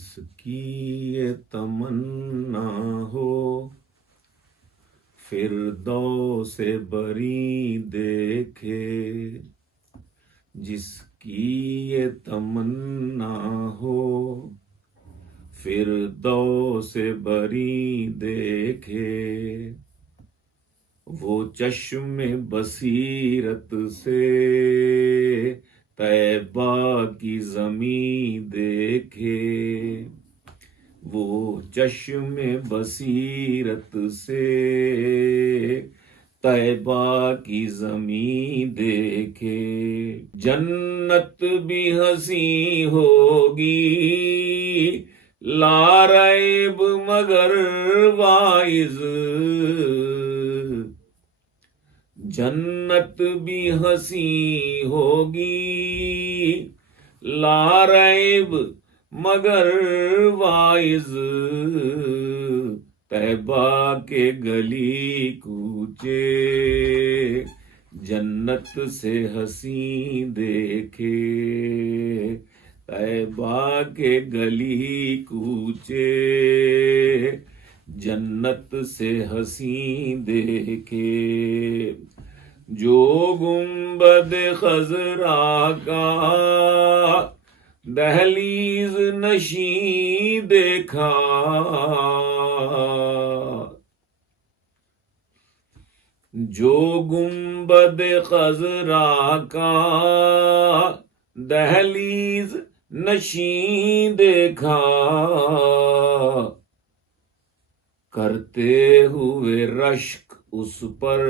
جس کی یہ تمنا ہو فردوس بری دیکھے، جس کی یہ تمنا ہو فردوس بری دیکھے، وہ چشم بصیرت سے طیبہ کی زمین دیکھے، وہ چشم بصیرت سے طیبہ کی زمین دیکھے، جنت بھی ہنسی ہوگی لا ریب مگر وائز، جنت بھی ہنسی ہوگی لا ریب مگر وائز، طیبہ کے گلی کوچے جنت سے ہنسی دیکھے، طیبہ کے گلی کوچے جنت سے ہنسی دیکھے، جو گنبد خضرا کا دہلیز نشیں دیکھا، جو گنبد خضرا کا دہلیز نشیں دیکھا، کرتے ہوئے رشک اس پر،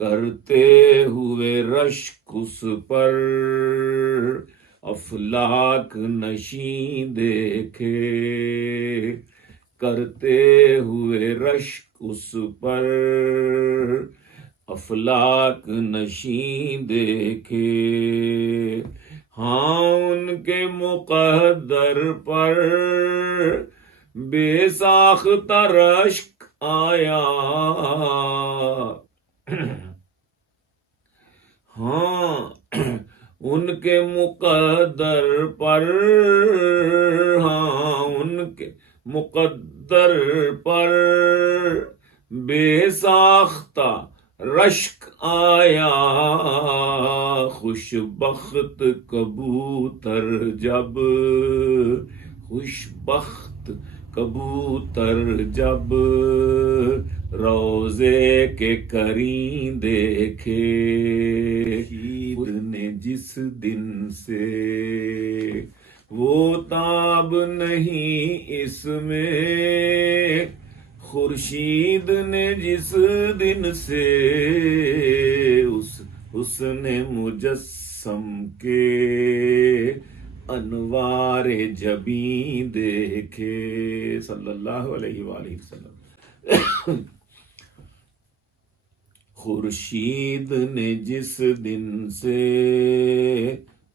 کرتے ہوئے رشک اس پر افلاک نشیں دیکھے، کرتے ہوئے رشک اس پر افلاک نشیں دیکھے، ہاں ان کے مقدر پر بے ساختہ رشک آیا، ہاں ان کے مقدر پر، ہاں ان کے مقدر پر بے ساختہ رشک آیا، خوش بخت کبوتر جب، خوش بخت کبوتر جب روضے کے کریں دیکھے، عید نے جس دن سے وہ تاب نہیں اس میں، خورشید نے جس دن سے اس حسن مجسم کے انوار جبیں دیکھے، صلی اللہ علیہ وآلہ وسلم، خورشید نے جس دن سے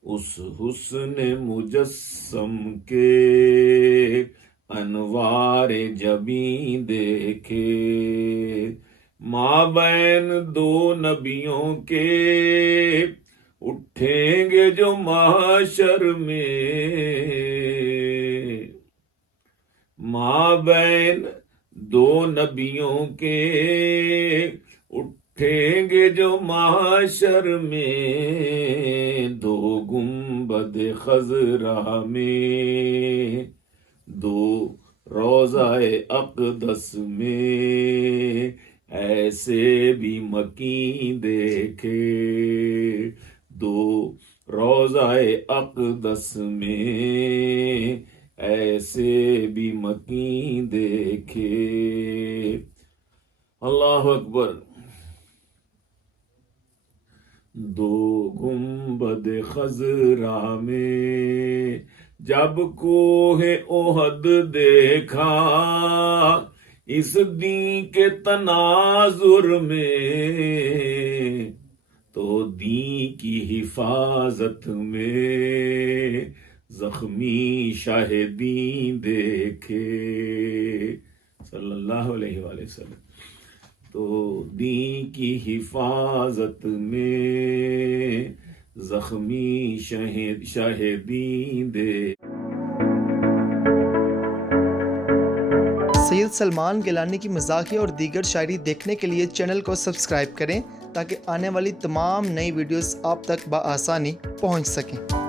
اس حسن مجسم کے انوار جبیں دیکھے، مابین دو نبیوں کے اٹھیں گے جو محشر میں، مابین دو نبیوں کے اٹھیں گے جو محشر میں، دو گنبد خضرا میں، دو روضہ اقدس میں، ایسے بھی مکیں دیکھے، دو روضہ اقدس میں ایسے بھی مکیں دیکھے، اللہ اکبر، دو گنبد خضرا میں جب کوہ احد دیکھا، اس دین کے تناظر میں، تو دین کی حفاظت میں زخمی شاہدین دیکھے، صلی اللہ علیہ وآلہ وسلم، تو دین کی حفاظت میں زخمی شاہدین دے سید سلمان گیلانی کی مزاحیہ اور دیگر شاعری دیکھنے کے لیے چینل کو سبسکرائب کریں تاکہ آنے والی تمام نئی ویڈیوز آپ تک بآسانی پہنچ سکیں۔